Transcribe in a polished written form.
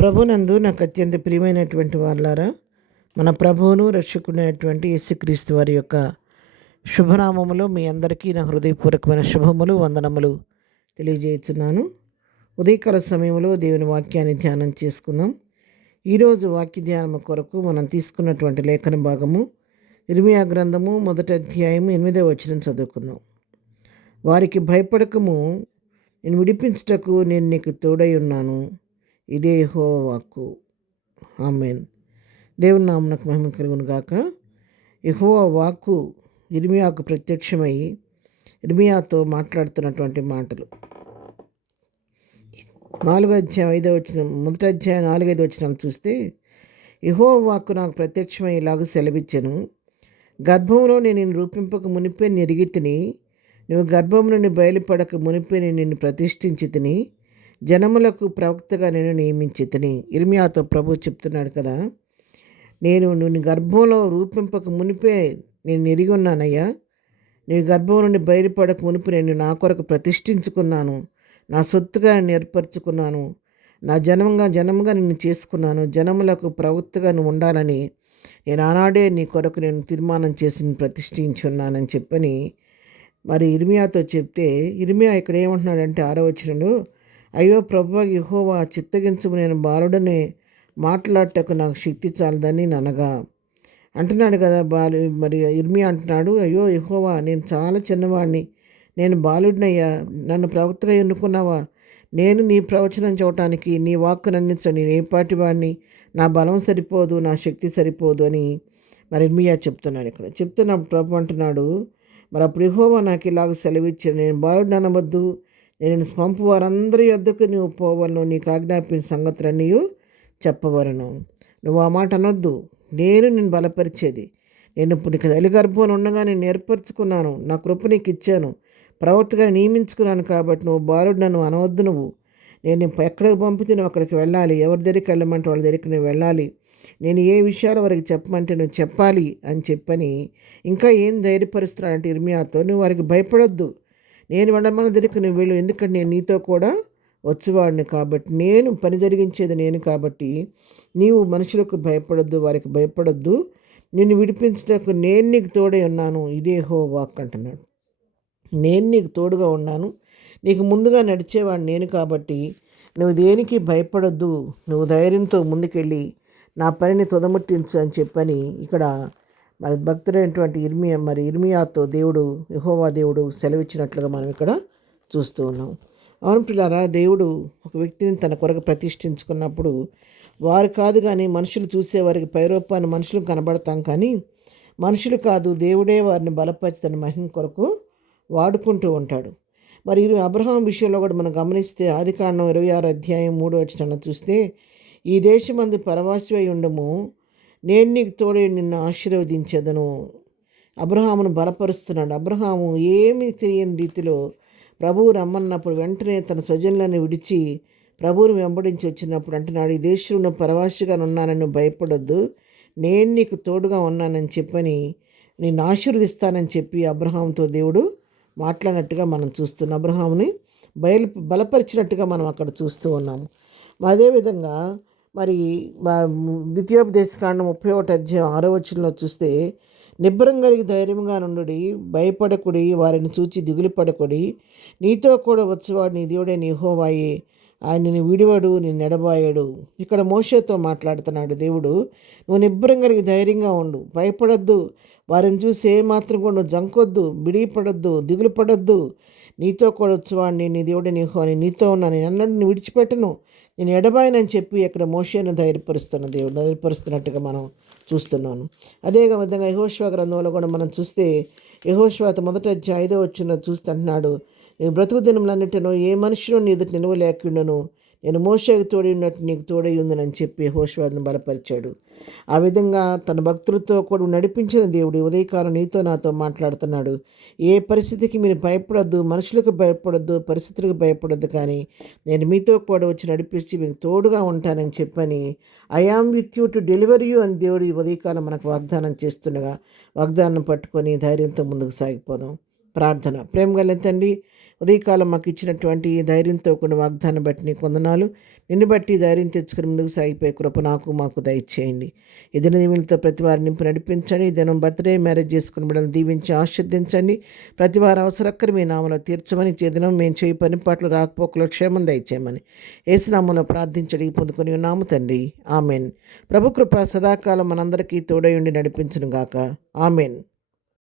ప్రభునందు నాకు అత్యంత ప్రియమైనటువంటి వాళ్ళారా, మన ప్రభువును రక్షకుడైనటువంటి యేసుక్రీస్తు వారి యొక్క శుభనామములో మీ అందరికీ నా హృదయపూర్వకమైన శుభములు, వందనములు తెలియజేస్తున్నాను. ఉదయకాల సమయంలో దేవుని వాక్యాన్ని ధ్యానం చేసుకుందాం. ఈరోజు వాక్య ధ్యానం కొరకు మనం తీసుకున్నటువంటి లేఖన భాగము ఇర్మియా గ్రంథము 1వ అధ్యాయము 8వ వచనం చదువుకుందాం. వారికి భయపడకము, నేను విడిపించుటకు నేను నీకు తోడై ఉన్నాను, ఇదే యెహోవా వాక్కు. ఆమేన్. దేవుని నామమునకు మహిమ కలుగును గాక. యెహోవా వాక్కు ఇర్మియాకు ప్రత్యక్షమై ఇర్మియాతో మాట్లాడుతున్నటువంటి మాటలు. 4వ అధ్యాయం 5వ వచనం, 1వ అధ్యాయం 4-5 వచనాలు చూస్తే, యెహోవా వాక్కు నాకు ప్రత్యక్షమై ఇలాగ సెలవిచ్చెను. గర్భంలో నేను నిన్ను రూపింపక మునిపే నెరిగి తిని, నువ్వు గర్భం నుండి బయలుపడక మునిపే నేను నిన్ను ప్రతిష్ఠించి తిని, జనములకు ప్రవక్తగా నేను నియమించి తిని. ఇర్మియాతో ప్రభు చెప్తున్నాడు కదా, నేను నిన్ను గర్భంలో రూపింపక మునిపే నేను ఎరిగి ఉన్నానయ్యా. నీ గర్భం నుండి బయలుపడక మునిపి నేను నా కొరకు ప్రతిష్ఠించుకున్నాను, నా సొత్తుగా నేను ఏర్పరచుకున్నాను, నా జనముగా నిన్ను చేసుకున్నాను, జనములకు ప్రవక్తగా నువ్వు ఉండాలని నేను ఆనాడే నీ కొరకు నేను తీర్మానం చేసి ప్రతిష్ఠించి ఉన్నానని చెప్పని మరి ఇర్మియాతో చెప్తే, ఇర్మియా ఇక్కడ ఏమంటున్నాడంటే 6వ వచనంలో, అయ్యో ప్రభువా యెహోవా, చిత్తగించుము, నేను బాలుడనే మాట్లాడటకు నాకు శక్తి చాలదని అనగా అంటున్నాడు కదా. మరి ఇర్మియా అంటున్నాడు, అయ్యో యెహోవా, నేను చాలా చిన్నవాడిని, నేను బాలుడినయ్యా, నన్ను ప్రవక్తగా ఎన్నుకున్నావా? నేను నీ ప్రవచనం చూడటానికి, నీ వాక్కును అందించడం నేను ఏ పాటి వాడిని, నా బలం సరిపోదు, నా శక్తి సరిపోదు అని మరి ఇర్మియా చెప్తున్నాడు. ఇక్కడ చెప్తున్నప్పుడు ప్రభు అంటున్నాడు, మరి అప్పుడు యెహోవా నాకు ఇలాగ సెలవిచ్చాను, నేను బాలుడిని అనవద్దు, నేను పంపు వారందరి యొద్దకు నువ్వు పోవలను, నీకు ఆజ్ఞాపించిన సంగతులన్నీ చెప్పవలను. నువ్వు ఆ మాట అనొద్దు, నేను బలపరిచేది, నేను ఇప్పుడు నీకు తల్లి గర్భంలో ఉండగా నేను ఏర్పరచుకున్నాను, నా కృప నీకు ఇచ్చాను, ప్రవక్తగా నియమించుకున్నాను, కాబట్టి నువ్వు బాలుడు నన్ను అనవద్దు. నేను ఎక్కడికి పంపితే నువ్వు అక్కడికి వెళ్ళాలి, ఎవరి దగ్గరికి వెళ్ళమంటే వాళ్ళ దగ్గరికి నువ్వు వెళ్ళాలి, నేను ఏ విషయాలు వారికి చెప్పమంటే నువ్వు చెప్పాలి అని చెప్పని ఇంకా ఏం ధైర్యపరుస్తున్నానంటే ఇర్మియాతో, నువ్వు వారికి భయపడొద్దు, నేను వెళ్ళమన్న దగ్గరికి నువ్వు వెళ్ళు, ఎందుకంటే నేను నీతో కూడా వచ్చేవాడిని కాబట్టి, నేను పని జరిగించేది నేను కాబట్టి నీవు మనుషులకు భయపడొద్దు, వారికి భయపడొద్దు, నిన్ను విడిపించడానికి నేను నీకు తోడై ఉన్నాను, ఇదే యెహోవా వాక్కు అంటున్నాడు. నేను నీకు తోడుగా ఉన్నాను, నీకు ముందుగా నడిచేవాడిని నేను కాబట్టి నువ్వు దేనికి భయపడొద్దు, నువ్వు ధైర్యంతో ముందుకెళ్ళి నా పనిని తుదముట్టించు అని చెప్పని ఇక్కడ మరి భక్తుడైనటువంటి ఇర్మియాతో దేవుడు, యెహోవా దేవుడు సెలవిచ్చినట్లుగా మనం ఇక్కడ చూస్తూ ఉన్నాం. అవును పిల్లారా, దేవుడు ఒక వ్యక్తిని తన కొరకు ప్రతిష్ఠించుకున్నప్పుడు వారు కాదు కానీ మనుషులు చూసే వారికి పైరూపాన్ని మనుషులు కనబడతాం, కానీ మనుషులు కాదు, దేవుడే వారిని బలపరిచి తన మహిమ కొరకు వాడుకుంటూ ఉంటాడు. మరి అబ్రహాం విషయంలో కూడా మనం గమనిస్తే ఆదికాండం 26వ అధ్యాయం 3వ వచనం చూస్తే, ఈ దేశమందు పరవాసివై ఉండము, నేను నీకు తోడే నిన్ను ఆశీర్వదించేదను. అబ్రహామును బలపరుస్తున్నాడు. అబ్రహాము ఏమీ చేయని రీతిలో ప్రభువు రమ్మన్నప్పుడు వెంటనే తన స్వజనులను విడిచి ప్రభువును వెంబడించి వచ్చినప్పుడు అంటున్నాడు, ఈ దేశంలో పరవాసిగా ఉన్నానని భయపడొద్దు, నేను నీకు తోడుగా ఉన్నానని చెప్పని నేను ఆశీర్వదిస్తానని చెప్పి అబ్రహాంతో దేవుడు మాట్లాడినట్టుగా మనం చూస్తున్నాం. అబ్రహాముని బలపరిచినట్టుగా మనం అక్కడ చూస్తూ ఉన్నాము. అదేవిధంగా మరి ద్వితీయోపదేశకాండం 31వ అధ్యాయం 6వ వచనంలో చూస్తే, నిబ్బరం కలిగి ధైర్యంగా నుండుడి, భయపడకుడి, వారిని చూచి దిగులు పడకుడి, నీతో కూడా వచ్చేవాడు నీ దేవుడైన యెహోవాయే, ఆయన నిన్ను విడివడు, నిన్ను ఎడబాయడు. ఇక్కడ మోషేతో మాట్లాడుతున్నాడు దేవుడు, నువ్వు నిబ్బరం కలిగి ధైర్యంగా ఉండు, భయపడొద్దు, వారిని చూసి ఏమాత్రం కూడా జంకొద్దు, బిడిపడొద్దు, దిగులు పడొద్దు, నీతో కూడా వచ్చేవాడిని నీ దేవుడైన యెహోవా, నీతో ఉన్నాను, నేను అన్నట్టు విడిచిపెట్టను, నేను ఎడబాయనని చెప్పి ఇక్కడ మోషేను ధైర్యపరుస్తున్నట్టుగా మనం చూస్తున్నాను. అదే విధంగా యెహోషువ గ్రంథంలో కూడా మనం చూస్తే, యెహోషువ 1వ అధ్యాయం 5వ వచనం చూస్తే అంటున్నాడు, నీ బ్రతుకు దినములన్నిటిలో ఏ మనుషులు నీ ఎదుట నిలవలేకుండాను, నేను మోషేకు తోడి ఉన్నట్టు నీకు తోడై ఉందని చెప్పి యెహోషువను బలపరిచాడు. ఆ విధంగా తన భక్తులతో కూడా నడిపించిన దేవుడు ఉదయకాలం నీతో నాతో మాట్లాడుతున్నాడు. ఏ పరిస్థితికి మీరు భయపడొద్దు, మనుషులకు భయపడొద్దు, పరిస్థితులకు భయపడొద్దు, కానీ నేను మీతో కూడా వచ్చి నడిపించి మీకు తోడుగా ఉంటానని చెప్పని, I am with you to deliver you అని దేవుడు ఉదయకాలం మనకు వాగ్దానం చేస్తుండగా వాగ్దానం పట్టుకొని ధైర్యంతో ముందుకు సాగిపోదాం. ప్రార్థన. ప్రేమ గల తండ్రి, ఉదయకాలం మాకు ఇచ్చినటువంటి ఈ ధైర్యంతో కూడిన వాగ్దానం బట్టి నీకు వందనాలు. నిన్ను బట్టి ధైర్యం తెచ్చుకుని ముందుకు సాగిపోయే కృప నాకు మాకు దయచేయండి. ఈ దిన దీవెనలతో ప్రతి వారి నింపు నడిపించండి. ఈ దినం బర్త్డే మ్యారేజ్ చేసుకుని బిడ్డలను దీవించి ఆశీర్వదించండి. ప్రతి వారి అవసరక్కరు మీ నామలో తీర్చమని, ఈ దినం మేము చేయి పని పాటలు రాకపోకలో క్షేమం దయచేయమని యేసు నామములో ప్రార్థించడి పొందుకొని ఉన్నాము తండ్రి. ఆమెన్. ప్రభు కృప సదాకాలం మనందరికీ తోడై ఉండి నడిపించును గాక. ఆమెన్.